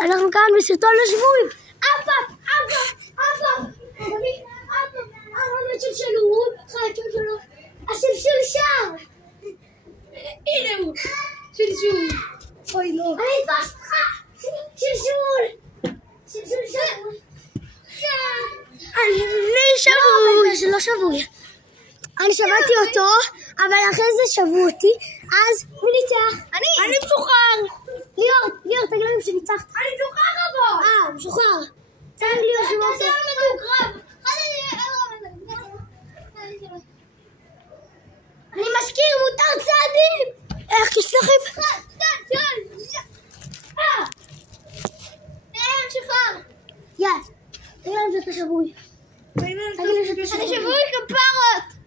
אנחנו כאן בסרטון השבויים. אף שלשלו, השלשול שר. הנה הוא, שלשול. אוי לא. אני אתפס אותך, שלשול שר. אני שבוי. זה לא שבוי. אני שבעתי אותו, אבל אחרי זה שבו אותי, אז מי ניצח? אני משוחרר. ליאור, תגיד לנו שניצחת. אני משוחרר אבל. משוחרר. תגיד ליאור שבוע עושה. אני מזכיר, מותר צעדים. איך תשלחים? משוחרר. יאללה. תגיד לנו שאתה שבוי. אני שבוי כפרות.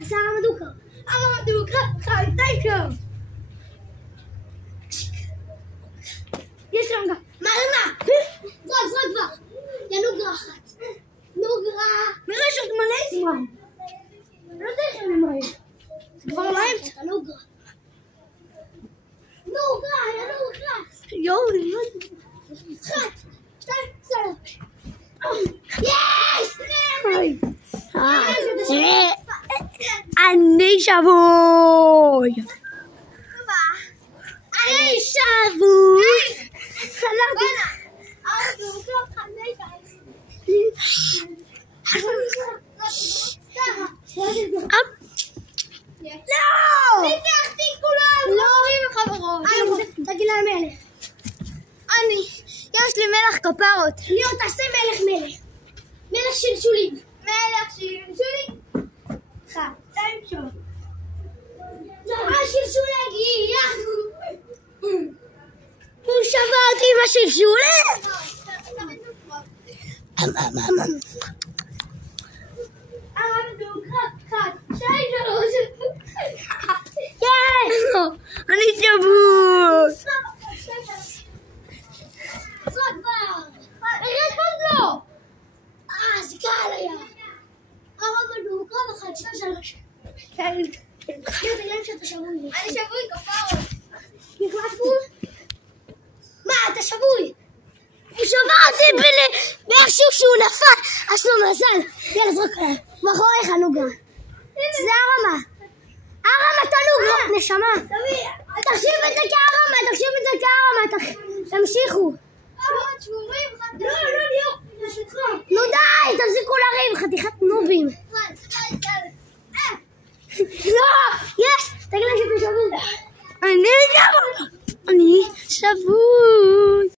עשה המדוקה. חייתי שם. יש לנו גם. מה? זרוק כבר. יא נוגרה אחת. מראה יש עוד מלא זמן. אני לא יודע איך אני מראה. זה כבר מהם? נוגרה. יואו, אחת, שתיים, שלוש. יש! אני שבוי. תגיד להם מלך. יש לי מלך כפרות. ליאור, תעשה מלך. מלך שלשולים. חיים שוב. השלשול הגיע. הוא שבר אותי עם השלשול. אני שבוי. זה קל היה. שלוש. אני שבוי כפרות. נכנסנו? מה, אתה שבוי? הוא שבר אותי באיכשהו שהוא נפל. יש לו מזל. יאללה, זרוק עליו. מאחוריך נוגה. זה הרמה. הרמה תנוגה, נשמה. תחשיב את זה כהרמה. תמשיכו. נו די, תפסיקו לריב, חתיכת נובים. לא, יש! תגיד להם שאתה שבוי. אני שבוי.